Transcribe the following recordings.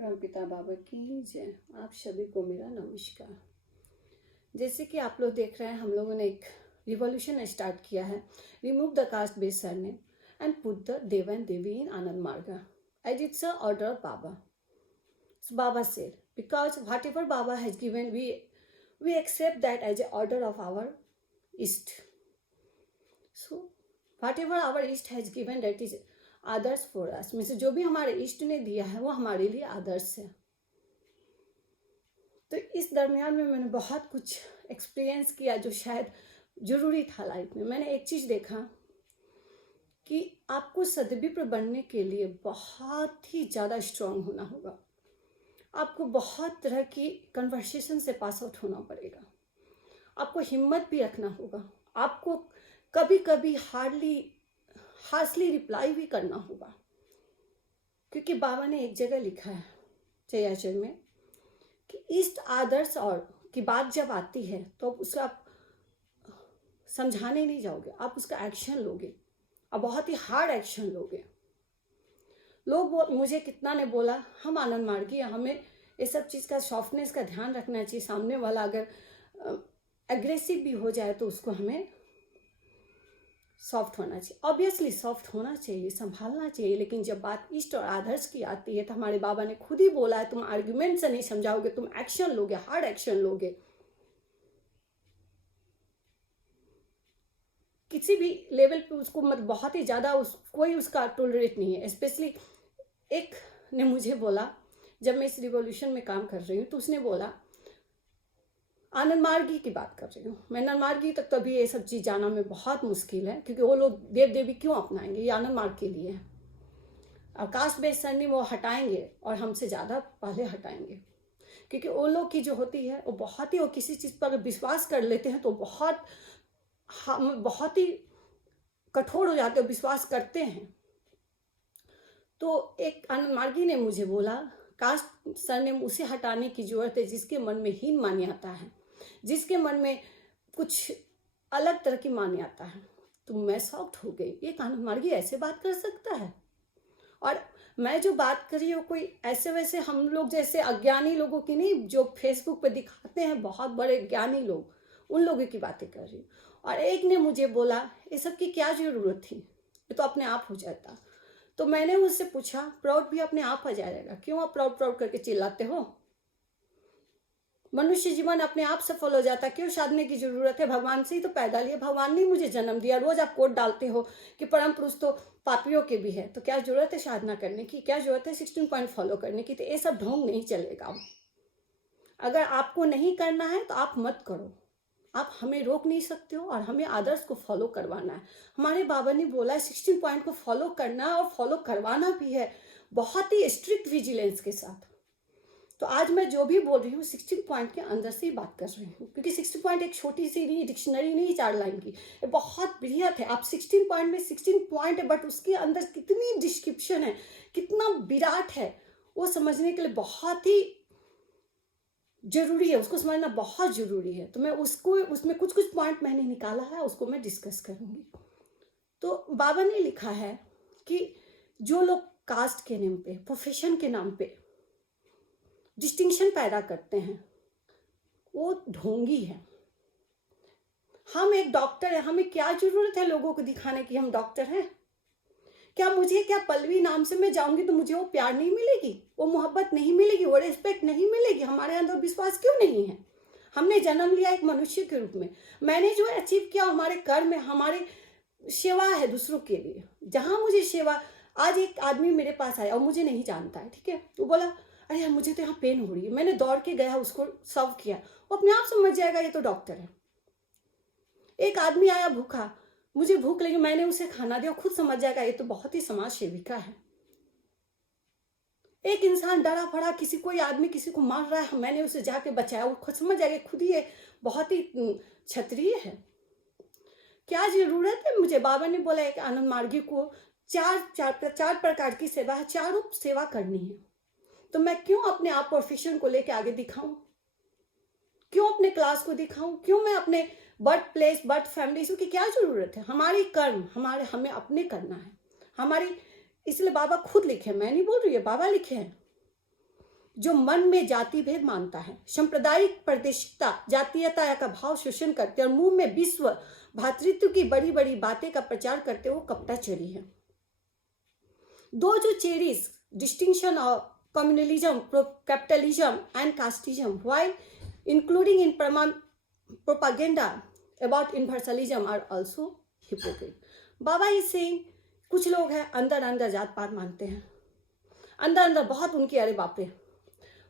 परमपिता बाबा की जय। आप सभी को मेरा नमस्कार। जैसे कि आप लोग देख रहे हैं, हम लोगों ने एक रिवॉल्यूशन स्टार्ट किया है। Remove the caste based surname and put the Dev and Devi in Ananda Marga as it's a order of Baba. So Baba said, because whatever Baba has given, we accept that as an order of our East. So whatever our East has given, that is Adarsh for us. में से जो भी हमारे इष्ट ने दिया है वो हमारे लिए आदर्श है. तो इस दरमियान में मैंने बहुत कुछ एक्सपीरियंस किया जो शायद जरूरी था लाइफ में. मैंने एक चीज देखा कि आपको सदविप्र बनने के लिए बहुत ही ज़्यादा स्ट्रांग होना होगा. आपको बहुत तरह की कन्वर्सेशन से पास आउट होना पड़ेगा. आपको हिम्मत भी रखना होगा. आपको कभी कभी हार्शली रिप्लाई भी करना होगा, क्योंकि बाबा ने एक जगह लिखा है चयाचर में कि इष्ट आदर्श और की बात जब आती है तो उसका आप समझाने नहीं जाओगे, आप उसका एक्शन लोगे और बहुत ही हार्ड एक्शन लोगे. लोग मुझे कितना ने बोला, हम आनंद मार्गी हैं, हमें ये सब चीज़ का सॉफ्टनेस का ध्यान रखना चाहिए. सामने वाला अगर एग्रेसिव भी हो जाए तो उसको हमें सॉफ्ट होना चाहिए. ऑब्वियसली सॉफ्ट होना चाहिए, संभालना चाहिए. लेकिन जब बात इष्ट और आदर्श की आती है तो हमारे बाबा ने खुद ही बोला है, तुम आर्ग्यूमेंट से नहीं समझाओगे, तुम एक्शन लोगे, हार्ड एक्शन लोगे. किसी भी लेवल पे उसको मत बहुत ही ज़्यादा कोई उसका टॉलरेट नहीं है. स्पेशली एक ने मुझे बोला, जब मैं इस रिवॉल्यूशन में काम कर रही हूँ तो उसने बोला, आनंद मार्गी की बात कर रही हूँ मैं, आनंद मार्गी तक कभी ये सब चीज़ जाना में बहुत मुश्किल है, क्योंकि वो लोग देव देवी क्यों अपनाएंगे, ये आनंद मार्ग के लिए है. और कास्ट बेस्ड सरनेम वो हटाएंगे और हमसे ज़्यादा पहले हटाएंगे, क्योंकि वो लोग की जो होती है वो बहुत ही, वो किसी चीज़ पर विश्वास कर लेते हैं तो बहुत ही कठोर हो जाते हैं, विश्वास करते हैं. तो एक आनंद मार्गी ने मुझे बोला, कास्ट सरनेम उसे हटाने की जरूरत है जिसके मन में हीन मान्यता है, जिसके मन में कुछ अलग तरह की मान्यता है. तो मैं शॉक्ड हो गई, एक आनंद मार्गी ऐसे बात कर सकता है. और मैं जो बात कर रही हूँ कोई ऐसे वैसे हम लोग जैसे अज्ञानी लोगों की नहीं, जो फेसबुक पे दिखाते हैं बहुत बड़े ज्ञानी लोग, उन लोगों की बातें कर रही हूँ. और एक ने मुझे बोला, ये सब की क्या जरूरत थी, ये तो अपने आप हो जाता. तो मैंने उससे पूछा, प्राउड भी अपने आप आ जाएगा, क्यों आप प्राउड प्राउड करके चिल्लाते हो? मनुष्य जीवन अपने आप सफल हो जाता, क्यों साधने की जरूरत है? भगवान से ही तो पैदा लिया, भगवान ने मुझे जन्म दिया. रोज आप कोट डालते हो कि परम पुरुष तो पापियों के भी है, तो क्या जरूरत है साधना करने की, क्या जरूरत है 16 पॉइंट फॉलो करने की? तो ये सब ढोंग नहीं चलेगा. अगर आपको नहीं करना है तो आप मत करो, आप हमें रोक नहीं सकते हो. और हमें आदर्श को फॉलो करवाना है. हमारे बाबा ने बोला है 16 पॉइंट को फॉलो करना है और फॉलो करवाना भी है, बहुत ही स्ट्रिक्ट विजिलेंस के साथ. तो आज मैं जो भी बोल रही हूँ 16 पॉइंट के अंदर से ही बात कर रही हूँ, क्योंकि 16 पॉइंट एक छोटी सी नहीं, डिक्शनरी नहीं 4 लाइन की, ये बहुत बृहत है. आप 16 पॉइंट में 16 पॉइंट है, बट उसके अंदर कितनी डिस्क्रिप्शन है, कितना विराट है, वो समझने के लिए बहुत ही जरूरी है, उसको समझना बहुत जरूरी है. तो मैं उसमें कुछ पॉइंट मैंने निकाला है, उसको मैं डिस्कस करूंगी. तो बाबा ने लिखा है कि जो लोग कास्ट के नाम पे, प्रोफेशन के नाम पे डिस्टिंक्शन पैदा करते हैं वो ढोंगी है. हम एक डॉक्टर है, हमें क्या जरूरत है लोगों को दिखाने की हम डॉक्टर हैं? क्या पल्लवी नाम से मैं जाऊंगी तो मुझे वो प्यार नहीं मिलेगी, वो मोहब्बत नहीं मिलेगी, वो रिस्पेक्ट नहीं मिलेगी? हमारे अंदर विश्वास क्यों नहीं है? हमने जन्म लिया एक मनुष्य के रूप में. मैंने जो अचीव किया हमारे कर्म है, हमारे सेवा है दूसरों के लिए. जहां मुझे सेवा, आज एक आदमी मेरे पास आया और मुझे नहीं जानता है, ठीक है, वो बोला, अरे यार मुझे तो यहाँ पेन हो रही है. मैंने दौड़ के गया, उसको सर्व किया, वो अपने आप समझ जाएगा ये तो डॉक्टर है. एक आदमी आया भूखा, मुझे भूख लगी, मैंने उसे खाना दिया, खुद समझ जाएगा ये तो बहुत ही समाज सेविका है. एक इंसान डरा पड़ा, कोई आदमी किसी को मार रहा है, मैंने उसे जाके बचाया, वो खुद समझ जाएगा खुद ही बहुत ही क्षत्रिय है. क्या जरूरत है मुझे? बाबा ने बोला एक आनंद मार्गी को चार प्रकार की सेवा है, चारों सेवा करनी है. तो मैं क्यों अपने आप प्रोफेशन को लेके आगे दिखाऊं, क्यों अपने क्लास को दिखाऊं, क्यों मैं अपने बर्थ प्लेस, बर्थ फैमिली की क्या जरूरत है? हमारी कर्म हमें अपने करना है हमारी. इसलिए बाबा खुद लिखे, मैं नहीं बोल रही है, बाबा लिखे हैं जो मन में जाति भेद मानता है, सांप्रदायिक प्रादेशिकता, जातीयता का भाव शोषण करते और मुंह में विश्व भातृत्व की बड़ी बड़ी बातें का प्रचार करते वो कपटा चेरी है। दो जो cherries distinction of communalism, capitalism and casteism while including in propaganda about universalism are also hypocrite. Baba is saying कुछ लोग हैं अंदर अंदर जात पात मानते हैं, अंदर अंदर बहुत उनकी अरे बाप रे,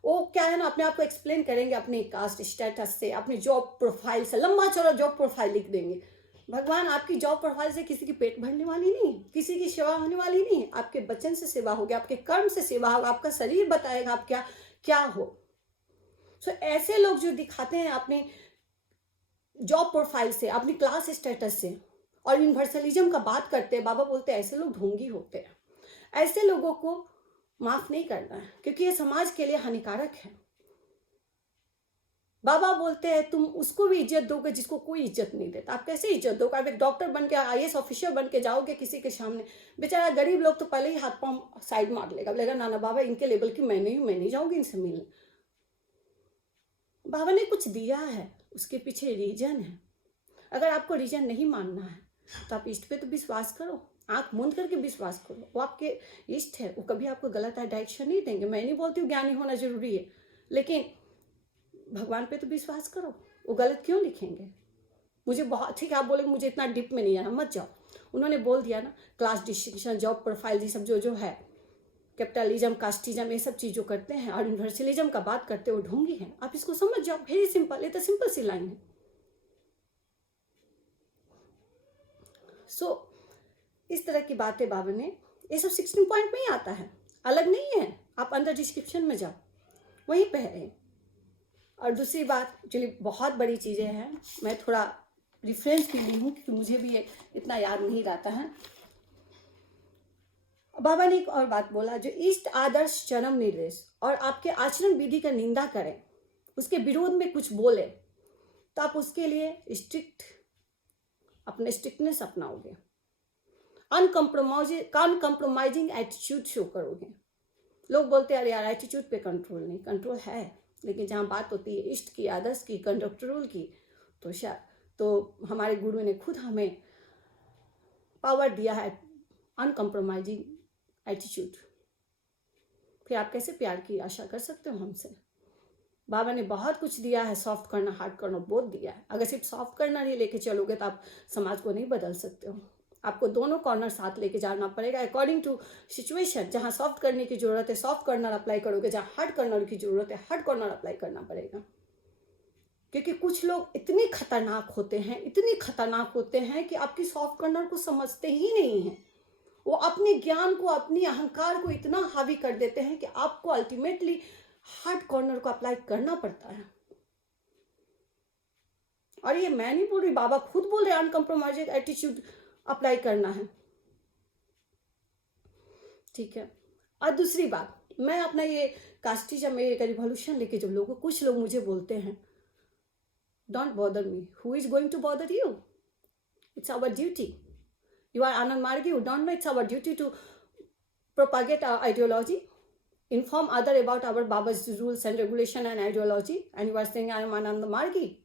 वो क्या है ना अपने आप को एक्सप्लेन करेंगे अपने कास्ट स्टेटस से, अपने जॉब प्रोफाइल से, लंबा चौड़ा जॉब प्रोफाइल लिख देंगे। भगवान आपकी जॉब प्रोफाइल से किसी की पेट भरने वाली नहीं, किसी की सेवा होने वाली नहीं, आपके वचन से सेवा होगी, आपके कर्म से सेवा होगा, आपका शरीर बताएगा आप क्या क्या हो। सो ऐसे लोग जो दिखाते हैं अपने जॉब प्रोफाइल से, अपनी क्लास स्टेटस से और यूनिवर्सलिज्म का बात करते हैं, बाबा बोलते हैं ऐसे लोग ढोंगी होते हैं। ऐसे लोगों को माफ नहीं करना है क्योंकि ये समाज के लिए हानिकारक है। बाबा बोलते हैं तुम उसको भी इज्जत दोगे जिसको कोई इज्जत नहीं देता। आप कैसे इज्जत दोगे? आप एक डॉक्टर बन के IAS ऑफिसर बन के जाओगे किसी के सामने, बेचारा गरीब लोग तो पहले ही हाथ पांव साइड मार लेगा, बोलेगा ना ना बाबा इनके लेवल की मैं नहीं जाऊंगी इनसे मिलने। बाबा ने कुछ दिया है, उसके पीछे रीजन है। अगर आपको रीजन नहीं मानना है तो आप इष्ट पे तो विश्वास करो, आंख मूंद करके विश्वास करो, वो आपके इष्ट है, वो कभी आपको गलत डायरेक्शन नहीं देंगे। मैं नहीं बोलती हूँ ज्ञानी होना जरूरी है, लेकिन भगवान पे तो विश्वास करो, वो गलत क्यों लिखेंगे? मुझे बहुत ठीक है, आप बोलेंगे मुझे इतना डिप में नहीं जाना, मत जाओ। उन्होंने बोल दिया ना क्लास डिस्टिंक्शन, जॉब प्रोफाइल, ये सब जो है कैपिटलिज्म, कास्टिज्म, ये सब चीज जो करते हैं और यूनिवर्सलिज्म का बात करते हैं वो ढोंगी है। आप इसको समझ जाओ, वेरी सिंपल, ये तो सिंपल सी लाइन है। सो इस तरह की बातें बाबा ने, ये सब 16 पॉइंट में ही आता है, अलग नहीं है। आप अंदर डिस्क्रिप्शन में जाओ, वहीं पे है। और दूसरी बात जो बहुत बड़ी चीज़ें हैं, मैं थोड़ा रिफरेंस भी ली हूँ क्योंकि मुझे भी ये इतना याद नहीं रहता है। बाबा ने एक और बात बोला, जो इष्ट आदर्श चरम निर्देश और आपके आचरण विधि का निंदा करें, उसके विरोध में कुछ बोले तो आप उसके लिए अपने स्ट्रिक्टनेस अपनाओगे, अनकम्प्रोमाइजिंग एटीट्यूड शो करोगे। लोग बोलते हैं अरे यार एटीट्यूड पे कंट्रोल नहीं, कंट्रोल है, लेकिन जहाँ बात होती है इष्ट की, आदर्श की, कंडक्ट रूल की, तो हमारे गुरु ने खुद हमें पावर दिया है अनकम्प्रोमाइजिंग एटीट्यूड। फिर आप कैसे प्यार की आशा कर सकते हो हमसे? बाबा ने बहुत कुछ दिया है, सॉफ्ट करना, हार्ड करना बहुत दिया है। अगर सिर्फ सॉफ्ट करना नहीं लेके चलोगे तो आप समाज को नहीं बदल सकते हो। आपको दोनों कॉर्नर साथ लेके जाना पड़ेगा अकॉर्डिंग टू सिचुएशन। जहाँ सॉफ्ट करने की जरूरत है सॉफ्ट कॉर्नर अप्लाई करोगे, जहाँ हार्ड कॉर्नर की जरूरत है हार्ड कॉर्नर अप्लाई करना पड़ेगा। क्योंकि कुछ लोग इतने खतरनाक होते हैं कि आपकी सॉफ्ट कॉर्नर को समझते ही नहीं है। वो अपने ज्ञान को, अपनी अहंकार को इतना हावी कर देते हैं कि आपको अल्टीमेटली हार्ड कॉर्नर को अप्लाई करना पड़ता है। और ये मैं नहीं बोल रही, बाबा खुद बोल रहे अनकम्प्रोमाइजिंग एटीट्यूड अप्लाई करना है, ठीक है। और दूसरी बात, मैं अपना ये कास्टिज्म में एक रिवॉल्यूशन लेके जब लोगों, कुछ लोग मुझे बोलते हैं don't bother me, who is going to bother you, it's our duty. You are Anand Margi, you don't know it's our duty to propagate our ideology, inform other about our Baba's rules and regulation and ideology, and you are saying I am Anand Margi.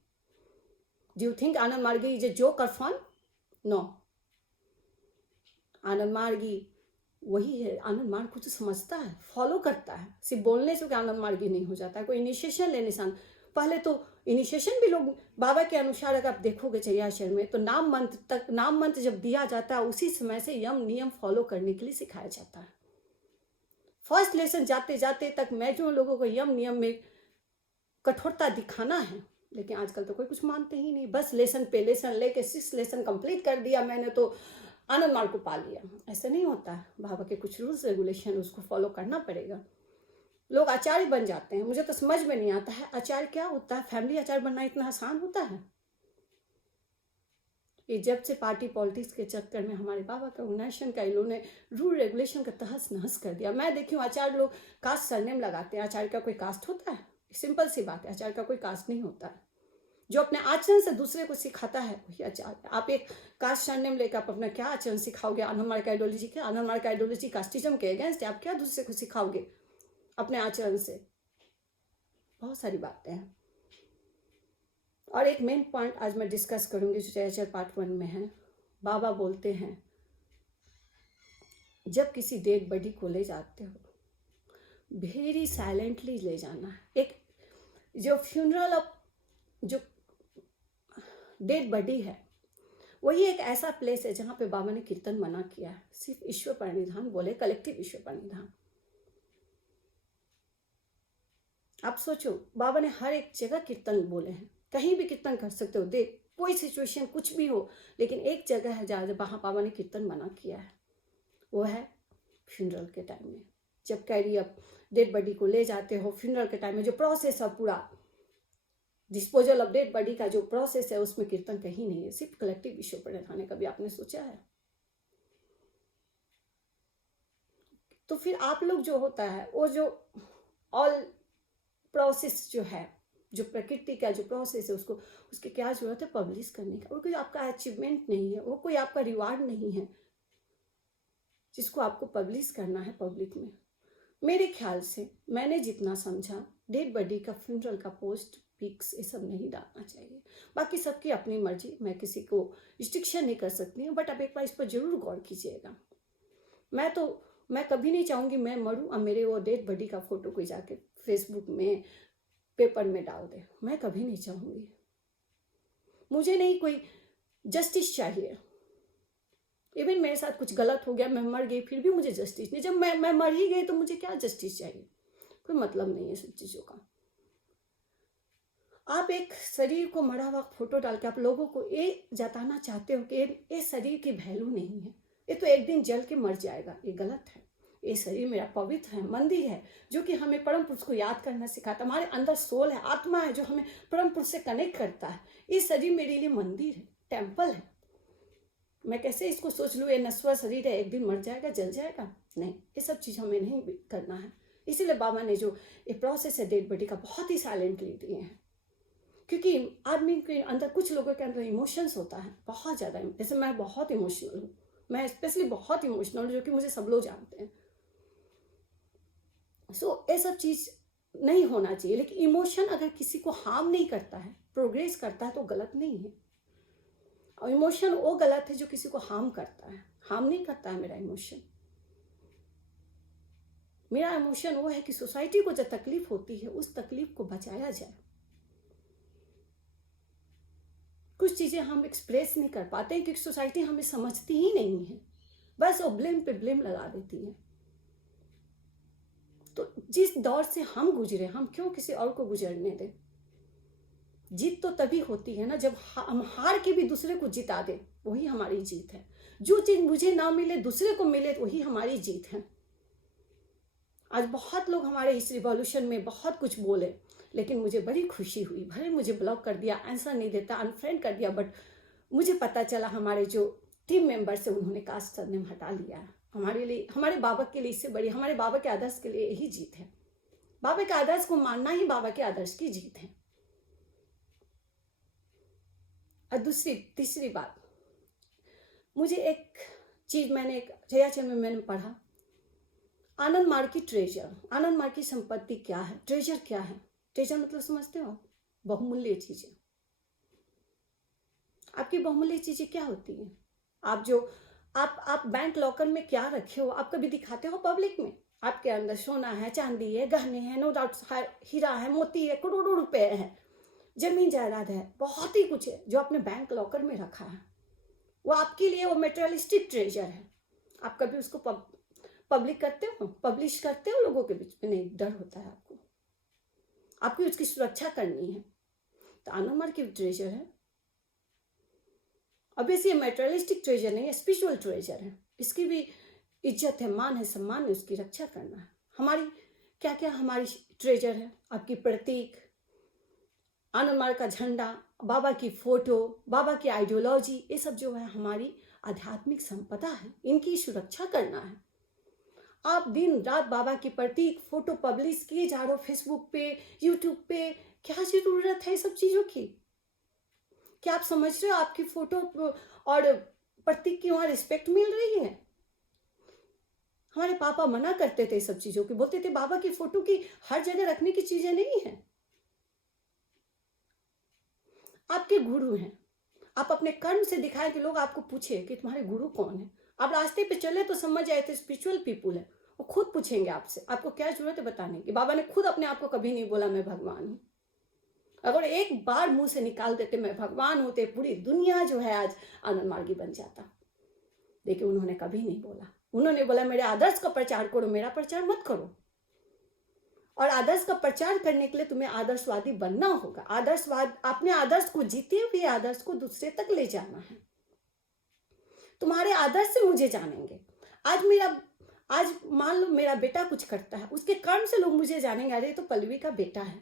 Do you think Anand Margi is a joke or fun? No. आनंद मार्गी वही है, आनंद मार्ग कुछ समझता है, follow करता है। सिर्फ बोलने से आनंद मार्गी नहीं हो जाता है, कोई इनिशिएशन लेने से। पहले तो इनिशिएशन भी लोग बाबा के अनुसार अगर आप देखोगे चैयाशर में तो नाम मंत्र जब दिया जाता है उसी समय से यम नियम फॉलो करने के लिए सिखाया जाता है। फर्स्ट लेसन जाते जाते तक मैं जो लोगों को यम नियम में कठोरता दिखाना है, लेकिन आजकल तो कोई कुछ मानते ही नहीं। बस लेसन पे लेसन लेके 6 लेसन कंप्लीट कर दिया मैंने तो आनंद मार्ग को पा लिया। ऐसा नहीं होता है, बाबा के कुछ रूल्स रेगुलेशन उसको फॉलो करना पड़ेगा। लोग आचार्य बन जाते हैं, मुझे तो समझ में नहीं आता है आचार्य क्या होता है। फैमिली आचार्य बनना इतना आसान होता है? ये जब से पार्टी पॉलिटिक्स के चक्कर में हमारे बाबा का ऑर्गेनाइजेशन का इन्होंने रूल रेगुलेशन का तहस नहस कर दिया। मैं देखी हूँ आचार्य लोग कास्ट सरनेम लगाते हैं। आचार्य का कोई कास्ट होता है? सिंपल सी बात है, आचार्य का कोई कास्ट नहीं होता है। जो अपने आचरण से दूसरे को सिखाता है वही आचार्य। आप एक कास्ट सरनेम लेकर आप अपना क्या आचरण सिखाओगे? आनंद मार्ग आइडियोलॉजी के, आनंद मार्ग आइडियोलॉजी कास्टिज्म के अगेंस्ट आप क्या दूसरे को सिखाओगे अपने आचरण से? बहुत सारी बातें हैं। और एक मेन पॉइंट आज मैं डिस्कस करूंगी जो चर्चा पार्ट 1 में है। बाबा बोलते हैं जब किसी डेड बॉडी को ले जाते हो वेरी साइलेंटली ले जाना है। एक जो फ्यूनरल ऑफ जो डेड बॉडी है वही एक ऐसा प्लेस है जहाँ पे बाबा ने कीर्तन मना किया है। सिर्फ ईश्वर प्रणिधान बोले, कलेक्टिव ईश्वर प्रणिधान। आप सोचो, बाबा ने हर एक जगह कीर्तन बोले हैं, कहीं भी कीर्तन कर सकते हो, देख कोई सिचुएशन कुछ भी हो, लेकिन एक जगह है जहाँ वहाँ बाबा ने कीर्तन मना किया है, वो है फ्यूनरल के टाइम में। जब कैरी अप डेड बॉडी को ले जाते हो फ्यूनरल के टाइम में, जो प्रोसेस है पूरा डिस्पोजल ऑफ डेड बॉडी का जो प्रोसेस है उसमें कीर्तन कहीं नहीं है, सिर्फ कलेक्टिव ईश्वर प्रणिधान है। कभी आपने सोचा है? तो फिर आप लोग जो होता है वो जो ऑल प्रोसेस जो है, जो प्रकृति का जो प्रोसेस है, उसको उसकी क्या जरूरत है पब्लिश करने का? वो कोई आपका अचीवमेंट नहीं है, वो कोई आपका रिवार्ड नहीं है जिसको आपको पब्लिश करना है पब्लिक में। मेरे ख्याल से मैंने जितना समझा, डेड बॉडी का फ्यूनरल का पोस्ट पिक्स ये सब नहीं डालना चाहिए। बाकी सबकी अपनी मर्जी, मैं किसी को रिस्ट्रिक्शन नहीं कर सकती हूँ, बट अब एक बार इस पर जरूर गौर कीजिएगा। मैं कभी नहीं चाहूँगी मैं मरूँ और मेरे वो डेड बॉडी का फोटो कोई जाके फेसबुक में पेपर में डाल दे। मैं कभी नहीं चाहूँगी। मुझे नहीं कोई जस्टिस चाहिए। इवन मेरे साथ कुछ गलत हो गया, मैं मर गई, फिर भी मुझे जस्टिस नहीं। जब मैं मर ही गई तो मुझे क्या जस्टिस चाहिए? कोई मतलब नहीं है सब चीज़ों का। आप एक शरीर को मरा हुआ फोटो डाल के आप लोगों को ये जताना चाहते हो कि ये शरीर की वैल्यू नहीं है, ये तो एक दिन जल के मर जाएगा। ये गलत है। ये शरीर मेरा पवित्र है, मंदिर है जो कि हमें परम पुरुष को याद करना सिखाता। हमारे अंदर सोल है, आत्मा है जो हमें परम पुरुष से कनेक्ट करता है। ये शरीर मेरे लिए मंदिर है, टेम्पल है। मैं कैसे इसको सोच लूँ ये नश्वर शरीर है, एक दिन मर जाएगा, जल जाएगा? नहीं, ये सब चीज़ हमें नहीं करना है। इसीलिए बाबा ने जो ये प्रोसेस है डेड बॉडी का बहुत ही साइलेंटली दिए हैं, क्योंकि आदमी के अंदर, कुछ लोगों के अंदर इमोशंस होता है बहुत ज़्यादा। जैसे मैं बहुत इमोशनल हूँ, मैं स्पेशली बहुत इमोशनल हूँ, जो कि मुझे सब लोग जानते हैं। सो ये सब चीज़ नहीं होना चाहिए। लेकिन इमोशन अगर किसी को हार्म नहीं करता है, प्रोग्रेस करता है, तो गलत नहीं है। और इमोशन वो गलत है जो किसी को हार्म करता है। हार्म नहीं करता है मेरा इमोशन। मेरा इमोशन वो है कि सोसाइटी को जो तकलीफ होती है उस तकलीफ को बचाया जाए। कुछ चीज़ें हम एक्सप्रेस नहीं कर पाते हैं क्योंकि सोसाइटी हमें समझती ही नहीं है, बस वो ब्लेम पे ब्लेम लगा देती है। तो जिस दौर से हम गुजरे, हम क्यों किसी और को गुजरने दें? जीत तो तभी होती है ना जब हम हार के भी दूसरे को जिता दे, वही हमारी जीत है। जो चीज मुझे ना मिले दूसरे को मिले, वही हमारी जीत है। आज बहुत लोग हमारे इस रिवॉल्यूशन में बहुत कुछ बोले, लेकिन मुझे बड़ी खुशी हुई। भले मुझे ब्लॉक कर दिया, आंसर नहीं देता, अनफ्रेंड कर दिया, बट मुझे पता चला हमारे जो टीम मेंबर्स है उन्होंने कास्ट सरनेम हटा लिया। हमारे लिए, हमारे बाबा के लिए इससे बड़ी, हमारे बाबा के आदर्श के लिए यही जीत है। बाबा के आदर्श को मानना ही बाबा के आदर्श की जीत है। और तीसरी बात, मुझे एक चीज मैंने एक जयाचल में मैंने पढ़ा, आनंद मार्ग की ट्रेजर, आनंद मार्ग की संपत्ति क्या है, ट्रेजर क्या है? ट्रेजर मतलब समझते हो आप? बहुमूल्य चीजें। आपकी बहुमूल्य चीजें क्या होती हैं? आप जो आप बैंक लॉकर में क्या रखे हो, आप कभी दिखाते हो पब्लिक में? आपके अंदर सोना है, चांदी है, गहने हैं, नो डाउट हीरा है, मोती है, करोड़ों रुपए है, जमीन जायदाद है, बहुत ही कुछ है जो आपने बैंक लॉकर में रखा है। वो आपके लिए वो मेटेरियलिस्टिक ट्रेजर है। आप कभी उसको पब्लिक करते हो, पब्लिश करते हो लोगों के बीच में? नहीं, डर होता है आपको उसकी सुरक्षा करनी है। तो आनंद मार्ग की ट्रेजर है। अब ये मेटेरियलिस्टिक ट्रेजर नहीं है, स्पिरिचुअल ट्रेजर है। इसकी भी इज्जत है, मान है, सम्मान है, उसकी रक्षा करना है। हमारी क्या क्या हमारी ट्रेजर है? आपकी प्रतीक, आनंद मार्ग का झंडा, बाबा की फोटो, बाबा की आइडियोलॉजी, ये सब जो है हमारी आध्यात्मिक संपदा है। इनकी सुरक्षा करना है। आप दिन रात बाबा की प्रतीक फोटो पब्लिश किए जा रहे हो फेसबुक पे, यूट्यूब पे, क्या जरूरत है सब चीजों की? क्या आप समझ रहे हो आपकी फोटो और प्रतीक की वहां रिस्पेक्ट मिल रही है? हमारे पापा मना करते थे सब चीजों की, बोलते थे बाबा की फोटो की हर जगह रखने की चीजें नहीं है। आपके गुरु हैं। आप अपने कर्म से दिखाएं कि लोग आपको पूछे कि तुम्हारे गुरु कौन है। आप रास्ते पे चले तो समझ आए थे स्पिरिचुअल पीपुल है, वो खुद पूछेंगे आपसे, आपको क्या जरूरत है बताने की। बाबा ने खुद अपने आप को कभी नहीं बोला मैं भगवान हूँ। अगर एक बार मुंह से निकाल देते मैं भगवान होते, पूरी दुनिया जो है आज आनंद मार्गी बन जाता। लेकिन उन्होंने कभी नहीं बोला। उन्होंने बोला मेरे आदर्श का प्रचार करो, मेरा प्रचार मत करो। और आदर्श का प्रचार करने के लिए तुम्हें आदर्शवादी बनना होगा। आदर्शवाद, अपने आदर्श को जीते हुए आदर्श को दूसरे तक ले जाना है। तुम्हारे आदर्श से मुझे जानेंगे। आज मान लो मेरा बेटा कुछ करता है, उसके कर्म से लोग मुझे जानेंगे, अरे तो पल्लवी का बेटा है।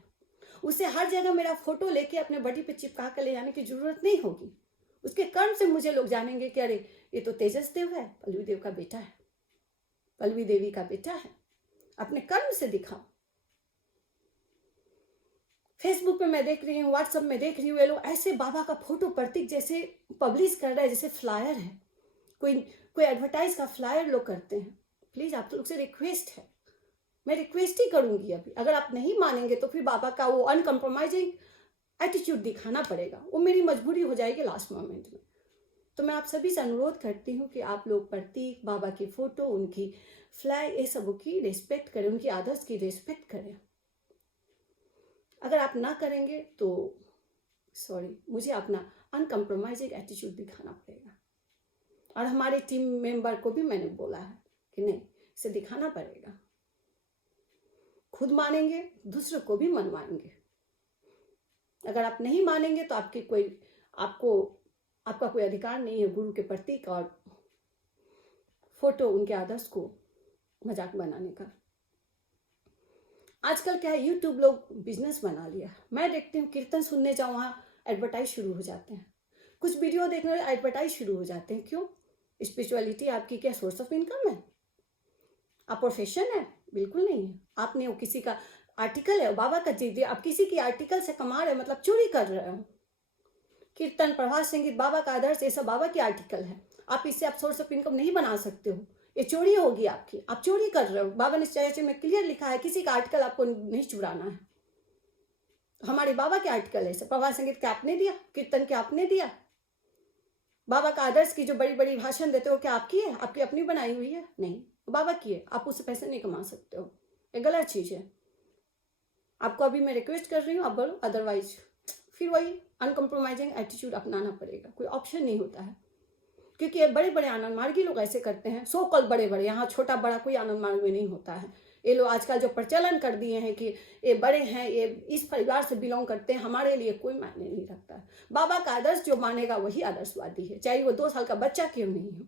उसे हर जगह मेरा फोटो लेके अपने बॉडी पे चिपका कर ले जाने की जरूरत नहीं होगी। उसके कर्म से मुझे लोग जानेंगे कि अरे ये तो तेजस देव है, पल्लवी देव का बेटा है, पल्लवी देवी का बेटा है। अपने कर्म से दिखाओ। फेसबुक पे मैं देख रही हूँ, व्हाट्सएप में देख रही हूँ, ये लोग ऐसे बाबा का फोटो प्रतीक जैसे पब्लिश कर रहा है, जैसे फ्लायर है, कोई एडवर्टाइज का फ्लायर लोग करते हैं। प्लीज आप लोग से रिक्वेस्ट है, मैं रिक्वेस्ट ही करूंगी अभी। अगर आप नहीं मानेंगे तो फिर बाबा का वो अनकम्प्रोमाइजिंग एटीट्यूड दिखाना पड़ेगा, वो मेरी मजबूरी हो जाएगी लास्ट मोमेंट में। तो मैं आप सभी से अनुरोध करती हूँ कि आप लोग प्रतीक, बाबा की फोटो, उनकी फ्लैग, ये सब की रिस्पेक्ट करें, उनकी आदर्श की रिस्पेक्ट करें। अगर आप ना करेंगे तो सॉरी, मुझे अपना अनकम्प्रोमाइजिंग एटीट्यूड दिखाना पड़ेगा। और हमारे टीम मेंबर को भी मैंने बोला है कि नहीं, इसे दिखाना पड़ेगा। खुद मानेंगे, दूसरों को भी मनवाएंगे। अगर आप नहीं मानेंगे तो आपका कोई अधिकार नहीं है गुरु के प्रतीक और फोटो, उनके आदर्श को मजाक बनाने का। आजकल क्या है, यूट्यूब लोग बिजनेस बना लिया। मैं देखती हूँ कीर्तन सुनने जाओ, वहाँ एडवर्टाइज शुरू हो जाते हैं, कुछ वीडियो देखने एडवर्टाइज शुरू हो जाते हैं। क्यों? स्पिरिचुअलिटी आपकी क्या सोर्स ऑफ इनकम है? आप प्रोफेशन है? बिल्कुल नहीं है। आपने वो किसी का आर्टिकल है, बाबा का चीज दिया, आप किसी की आर्टिकल से कमा रहे हो, मतलब चोरी कर रहे हो। कीर्तन, प्रभात, संगीत, बाबा का आदर्श, ये सब बाबा की आर्टिकल है। आप इससे आप सोर्स ऑफ इनकम नहीं बना सकते हो, ये चोरी होगी आपकी, आप चोरी कर रहे हो। बाबा ने चर्च में क्लियर लिखा है किसी का आर्टिकल आपको नहीं चुराना है। हमारे बाबा के आर्टिकल है, प्रभात संगीत के आपने दिया, कीर्तन के आपने दिया, बाबा का आदर्श की जो बड़ी बड़ी भाषण देते हो क्या आपकी है? आपकी अपनी बनाई हुई है? नहीं, बाबा की है। आप उससे पैसे नहीं कमा सकते हो, ये गलत चीज है। आपको अभी मैं रिक्वेस्ट कर रही हूँ, आप बोलो, अदरवाइज फिर वही अनकम्प्रोमाइजिंग एटीट्यूड अपनाना पड़ेगा। कोई ऑप्शन नहीं होता है, क्योंकि ये बड़े बड़े आनंद मार्गी लोग ऐसे करते हैं। सो कल बड़े बड़े, यहाँ छोटा बड़ा कोई आनंद मार्ग में नहीं होता है। ये लोग आजकल जो प्रचलन कर दिए हैं कि ये बड़े हैं, ये इस परिवार से बिलोंग करते हैं, हमारे लिए कोई मायने नहीं रखता है। बाबा का आदर्श जो मानेगा वही आदर्शवादी है, चाहे वो 2 साल का बच्चा क्यों नहीं हो,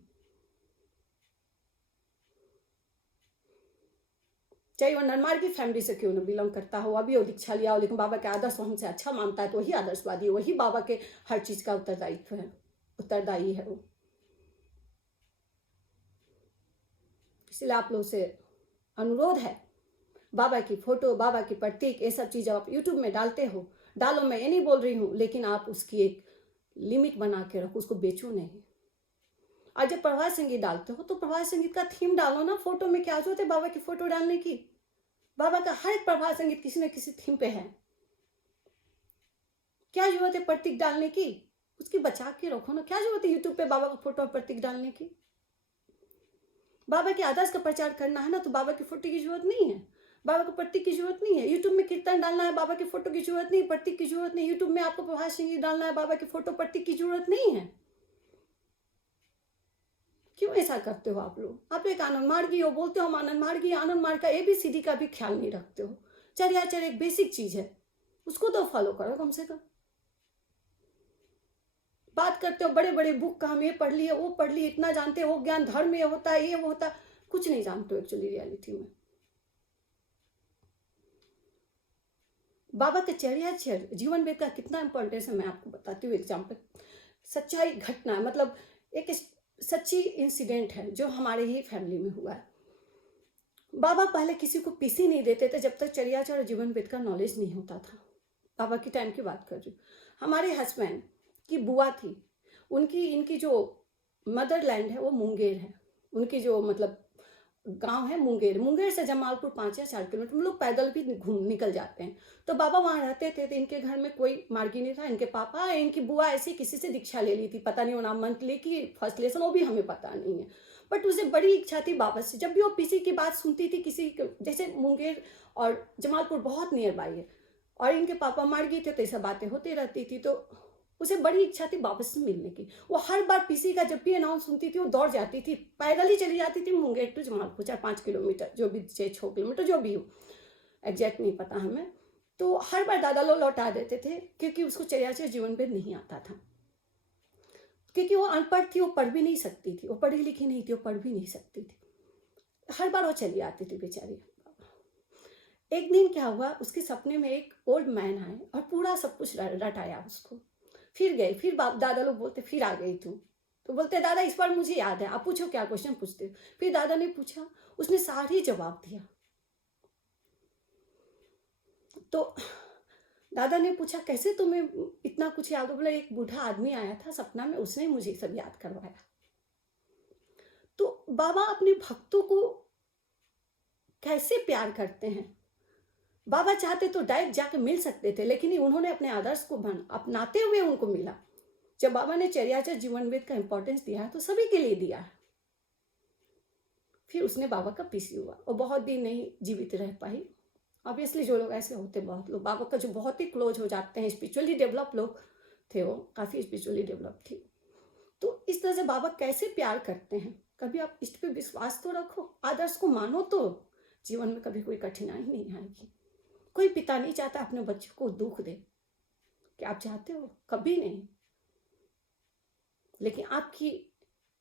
चाहे वो नरमार्गी फैमिली से क्यों न बिलोंग करता हो, अभी वो दीक्षा लिया हो, लेकिन बाबा के आदर्श हमसे अच्छा मानता है तो वही आदर्शवादी है, वही बाबा के हर चीज का उत्तरदायी है वो। इसलिए आप लोग से अनुरोध है, बाबा की फोटो, बाबा की प्रतीक, ये सब चीज़ आप यूट्यूब में डालते हो, डालो, मैं ये नहीं बोल रही हूँ, लेकिन आप उसकी एक लिमिट बना के रखो, उसको बेचो नहीं। आज जब प्रभात संगीत डालते हो तो प्रभात संगीत का थीम डालो ना। फोटो में क्या जरूरत है बाबा की फोटो डालने की? बाबा का हर एक प्रभात संगीत किसी न किसी थीम पे है, क्या जरूरत है प्रतीक डालने की? उसकी बचा के रखो ना। क्या जरूरत है यूट्यूब पे बाबा का फोटो और प्रतीक डालने की? बाबा के आदर्श का प्रचार करना है ना, तो बाबा की फोटो की जरूरत नहीं है, बाबा को प्रतीक की जरूरत नहीं है। यूट्यूब में कीर्तन डालना है, बाबा की फोटो की जरूरत नहीं, प्रतीक की जरूरत नहीं। यूट्यूब में आपको प्रभात संगीत डालना है, बाबा की फोटो प्रतीक की जरूरत नहीं है। क्यों ऐसा करते हो आप लोग? आप एक आनंद मार्गी हो, बोलते हो हम आनंद मार्गी, आनंद मार्ग का ABCD का भी ख्याल नहीं रखते हो। चर्याचर एक बेसिक चीज है, उसको तो फॉलो करो कम से कम। बात करते हो बड़े बड़े बुक का, हम ये पढ़ लिए, वो पढ़ लिए, इतना जानते हो, ज्ञान धर्म में होता है, ये वो होता है, कुछ नहीं जानते हो एक्चुअली रियलिटी में। बाबा के चर्याचर जीवन वेद का कितना इंपॉर्टेंस है मैं आपको बताती हूँ। एग्जाम्पल, सच्चाई घटना, मतलब एक सच्ची इंसिडेंट है जो हमारे ही फैमिली में हुआ है। बाबा पहले किसी को पीसी नहीं देते थे जब तक चर्याचर और जीवन वेद का नॉलेज नहीं होता था। बाबा की टाइम की बात कर रही हूँ। हमारे हस्बैंड की बुआ थी, इनकी जो मदरलैंड है वो मुंगेर है। उनकी जो मतलब गांव है मुंगेर, मुंगेर से जमालपुर 5 या 4 किलोमीटर, हम लोग पैदल भी घूम निकल जाते हैं। तो बाबा वहाँ रहते थे, तो इनके घर में कोई मार्गी नहीं था। इनके पापा, इनकी बुआ ऐसे किसी से दीक्षा ले ली थी, पता नहीं वो नाम मंथली की फर्स्ट लेसन, वो भी हमें पता नहीं है। बट उसे बड़ी इच्छा थी बाबा से। जब भी वो पीसी की बात सुनती थी, किसी जैसे मुंगेर और जमालपुर बहुत नियर बाई है, और इनके पापा मार्गी थे, तो ये सब बातें होती रहती थी। तो उसे बड़ी इच्छा थी बाबा से मिलने की। वो हर बार पीसी का जब भी अनाउंस सुनती थी, वो दौड़ जाती थी, पैदल ही चली जाती थी मुंगेर टू जमालपुर, 4-5 किलोमीटर, जो भी 6 किलोमीटर जो भी हो, एग्जैक्ट नहीं पता हमें। तो हर बार दादा लोग लौटा देते थे, क्योंकि उसको चरियाचर जीवन वेद नहीं आता था, क्योंकि वो अनपढ़ थी, वो पढ़ भी नहीं सकती थी, वो पढ़ी लिखी नहीं थी, वो पढ़ भी नहीं सकती थी। हर बार वो चली आती थी बेचारी। एक दिन क्या हुआ, उसके सपने में एक ओल्ड मैन आए और पूरा सब कुछ रटाया उसको। फिर गए, फिर दादा लोग बोलते फिर आ गई तू, तो बोलते दादा इस बार मुझे याद है, आप पूछो क्या क्वेश्चन पूछते हो। फिर दादा ने पूछा, उसने सारी जवाब दिया। तो दादा ने पूछा कैसे तुम्हें इतना कुछ याद हो। बोला एक बूढ़ा आदमी आया था सपना में, उसने मुझे सब याद करवाया। तो बाबा अपने भक्तों को कैसे प्यार करते हैं। बाबा चाहते तो डायरेक्ट जाके मिल सकते थे, लेकिन उन्होंने अपने आदर्श को अपनाते हुए उनको मिला। जब बाबा ने चर्याचर जीवन वेद का इंपॉर्टेंस दिया है, तो सभी के लिए दिया है। फिर उसने बाबा का पीसी हुआ और बहुत दिन नहीं जीवित रह पाई। ऑब्वियसली जो लोग ऐसे होते, बहुत लोग बाबा का जो बहुत ही क्लोज हो जाते हैं, स्पिरिचुअली डेवलप लोग थे, वो काफ़ी स्पिरिचुअली डेवलप थी। तो इस तरह से बाबा कैसे प्यार करते हैं। कभी आप इष्ट पे विश्वास तो रखो, आदर्श को मानो, तो जीवन में कभी कोई कठिनाई नहीं आएगी। कोई पिता नहीं चाहता अपने बच्चे को दुख दे, क्या आप चाहते हो? कभी नहीं। लेकिन आपकी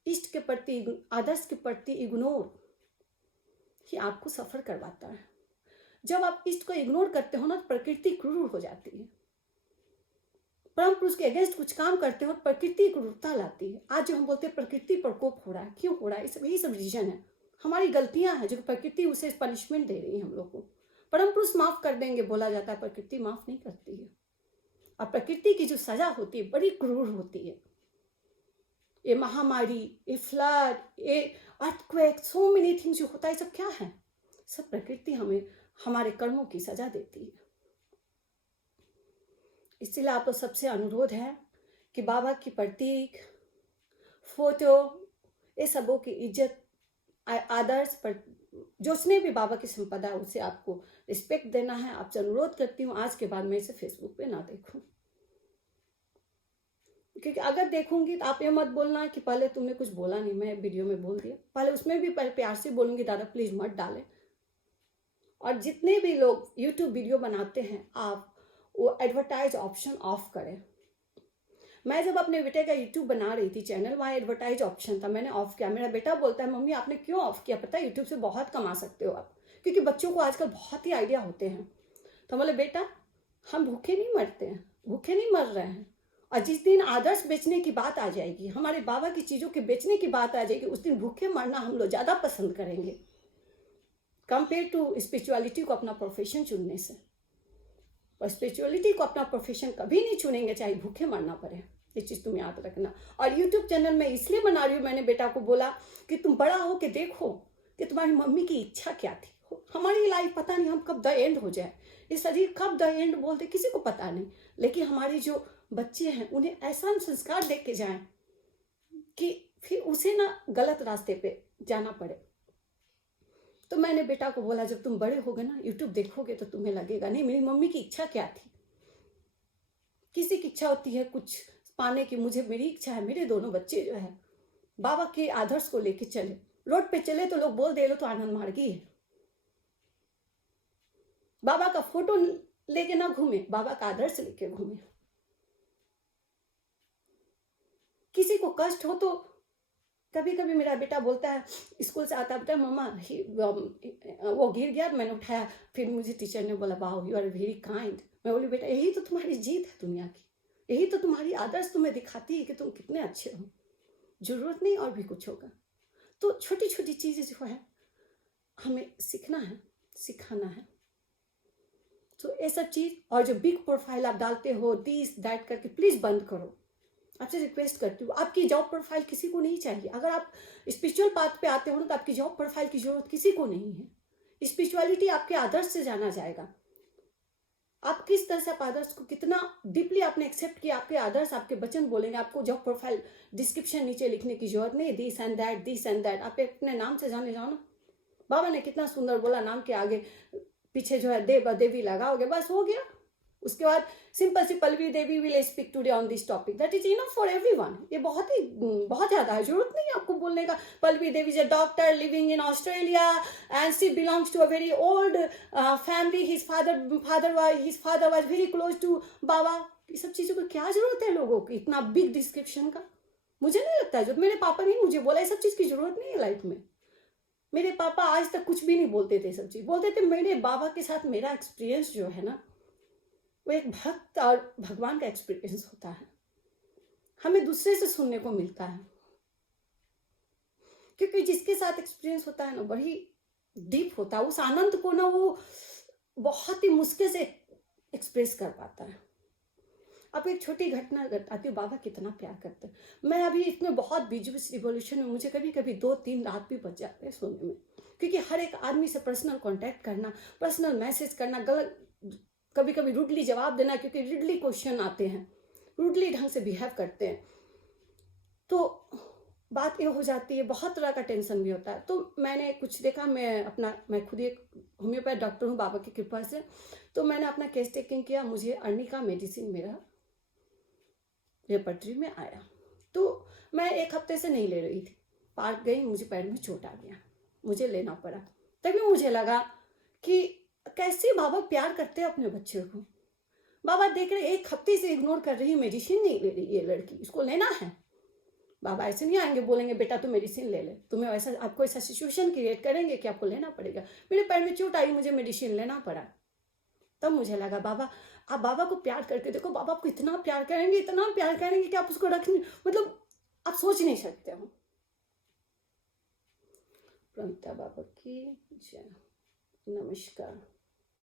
इष्ट के प्रति, आदर्श के प्रति इग्नोर ही आपको सफर करवाता है। जब आप इष्ट को इग्नोर करते हो ना, तो प्रकृति क्रूर हो जाती है। परम पुरुष के अगेंस्ट कुछ काम करते हो, प्रकृति क्रूरता लाती है। आज जो हम बोलते हैं प्रकृति प्रकोप हो रहा है, क्यों हो रहा है? यही सब रीजन है, हमारी गलतियां हैं, जो प्रकृति उसे पनिशमेंट दे रही है हम लोग को। परम पुरुष माफ कर देंगे बोला जाता है, प्रकृति माफ नहीं करती है। और प्रकृति की जो सजा होती है बड़ी क्रूर होती है। ये महामारी, ये फ्लड, ये अर्थक्वेक, सो मेनी थिंग्स जो होता है, सब क्या है? सब प्रकृति हमें हमारे कर्मों की सजा देती है। इसलिए आप लोग सबसे अनुरोध है कि बाबा की प्रतीक, फोटो, ये सबों की इज्जत, आदर्श पर जिसने भी बाबा की संपदा है उसे आपको रिस्पेक्ट देना है। आपसे अनुरोध करती हूँ आज के बाद मैं इसे फेसबुक पे ना देखूं, क्योंकि अगर देखूंगी तो आप ये मत बोलना कि पहले तुमने कुछ बोला नहीं, मैं वीडियो में बोल दिया। पहले उसमें भी पहले प्यार से बोलूंगी, दादा प्लीज मत डालें। और जितने भी लोग यूट्यूब वीडियो बनाते हैं, आप वो एडवर्टाइज ऑप्शन ऑफ करें। मैं जब अपने बेटे का यूट्यूब बना रही थी चैनल, वहाँ एडवर्टाइज ऑप्शन था, मैंने ऑफ किया। मेरा बेटा बोलता है मम्मी आपने क्यों ऑफ किया? पता है यूट्यूब से बहुत कमा सकते हो आप, क्योंकि बच्चों को आजकल बहुत ही आइडिया होते हैं। तो बोले बेटा हम भूखे नहीं मरते हैं, भूखे नहीं मर रहे हैं। और जिस दिन आदर्श बेचने की बात आ जाएगी, हमारे बाबा की चीज़ों के बेचने की बात आ जाएगी, उस दिन भूखे मरना हम लोग ज़्यादा पसंद करेंगे कंपेयर टू स्पिरिचुअलिटी को अपना प्रोफेशन चुनने से। और स्पिरिचुअलिटी को अपना प्रोफेशन कभी नहीं चुनेंगे चाहे भूखे मरना पड़े, ये चीज़ तुम याद रखना। और यूट्यूब चैनल मैं इसलिए बना रही हूँ, मैंने बेटा को बोला कि तुम बड़ा हो के देखो कि तुम्हारी मम्मी की इच्छा क्या थी। हमारी लाइफ पता नहीं हम कब द एंड हो जाए, ये शरीर कब द एंड बोलते किसी को पता नहीं, लेकिन हमारी जो बच्चे हैं उन्हें ऐसा संस्कार दे के जाएं कि फिर उसे ना गलत रास्ते पे जाना पड़े। तो मैंने बेटा को बोला जब तुम बड़े होगे ना, यूट्यूब देखोगे तो तुम्हें लगेगा नहीं मेरी मम्मी की इच्छा क्या थी। किसी की इच्छा होती है कुछ पाने की, मुझे मेरी इच्छा है मेरे दोनों बच्चे जो है बाबा के आदर्श को लेके चले। रोड पे चले तो लोग बोल दे लो तो आनंद मार्गी है। बाबा का फोटो लेके ना घूमे, बाबा का आदर्श लेके घूमे। किसी को कष्ट हो तो कभी कभी मेरा बेटा बोलता है, स्कूल से आता बेटा मम्मा वो गिर गया, मैंने उठाया, फिर मुझे टीचर ने बोला wow you are very kind. मैं बोली बेटा यही तो तुम्हारी जीत है दुनिया की, यही तो तुम्हारी आदर्श तुम्हें दिखाती है कि तुम कितने अच्छे हो, जरूरत नहीं और भी कुछ होगा। तो छोटी छोटी चीजें जो है हमें सीखना है, सिखाना है। तो ये सब चीज, और जो बिग प्रोफाइल आप डालते हो दिस दैट करके प्लीज बंद करो। आपसे रिक्वेस्ट करती हूँ, आपकी जॉब प्रोफाइल किसी को नहीं चाहिए। अगर आप स्पिरिचुअल पाथ पे आते हो ना, तो आपकी जॉब प्रोफाइल की जरूरत किसी को नहीं है। स्पिरिचुअलिटी आपके आदर्श से जाना जाएगा। आप किस तरह से आप आदर्श को कितना डीपली आपने एक्सेप्ट किया, आपके आदर्श आपके वचन बोलेंगे। आपको जॉब प्रोफाइल डिस्क्रिप्शन नीचे लिखने की जरूरत नहीं है, this and that, this and that. आप अपने नाम से जाने जाओ ना। बाबा ने कितना सुंदर बोला, नाम के आगे पीछे जो है देव देवी लगाओगे, बस हो गया। उसके बाद सिंपल सी Pallavi Devi will speak today on this topic, that is enough for everyone. ये बहुत ज्यादा है, जरूरत नहीं है आपको बोलने का। Pallavi Devi is a doctor living in Australia and she belongs to a very old family, his father was very close to Baba. ये सब चीजों को क्या जरूरत है लोगों की, इतना बिग डिस्क्रिप्शन का? मुझे नहीं लगता है, जो मेरे पापा ने मुझे बोला, ये सब चीज की जरूरत नहीं है लाइफ में। मेरे पापा आज तक कुछ भी नहीं बोलते थे, सब चीज बोलते थे। मेरे बाबा के साथ मेरा एक्सपीरियंस जो है ना, वो एक भक्त और भगवान का एक्सपीरियंस होता है। हमें दूसरे से सुनने को मिलता है, क्योंकि जिसके साथ एक्सपीरियंस होता है ना, बड़ी डीप होता है। उस आनंद को ना वो बहुत ही मुश्किल से एक्सप्रेस कर पाता है। अब एक छोटी घटना बताती हूँ, बाबा कितना प्यार करते हैं। मैं अभी इसमें बहुत बिजनेस रिवॉल्यूशन में मुझे कभी कभी 2-3 रात भी बच जाते हैं सोने में, क्योंकि हर एक आदमी से पर्सनल कांटेक्ट करना, पर्सनल मैसेज करना, गलत कभी कभी रूडली जवाब देना, क्योंकि रूडली क्वेश्चन आते हैं, रूडली ढंग से बिहेव करते हैं, तो बात ये हो जाती है। बहुत तरह का टेंशन भी होता है। तो मैंने कुछ देखा, मैं खुद एक होम्योपैथ डॉक्टर हूँ बाबा की कृपा से। तो मैंने अपना केस टेकिंग किया, मुझे अर्निका मेडिसिन मेरा रेपर्टरी में आया। तो मैं 1 हफ्ते से नहीं ले रही थी, पार्क गई, मुझे पैर में चोट आ गया, मुझे लेना पड़ा। तभी मुझे लगा कि कैसे बाबा प्यार करते हैं अपने बच्चे को। बाबा देख रहे 1 हफ्ते से इग्नोर कर रही है, मेडिसिन नहीं ले रही ये लड़की, इसको लेना है। बाबा ऐसे नहीं आएंगे बोलेंगे बेटा तू मेडिसिन ले ले, तुम्हें वैसा आपको ऐसा सिचुएशन क्रिएट करेंगे कि आपको लेना पड़ेगा। मेरे पैर में चोट आई, मुझे मेडिसिन लेना पड़ा। तब मुझे लगा बाबा, आप बाबा को प्यार करके देखो, बाबा आपको इतना प्यार करेंगे, इतना प्यार करेंगे कि आप उसको मतलब आप सोच नहीं सकते हो। प्रणता बाबा की जय। नमस्कार।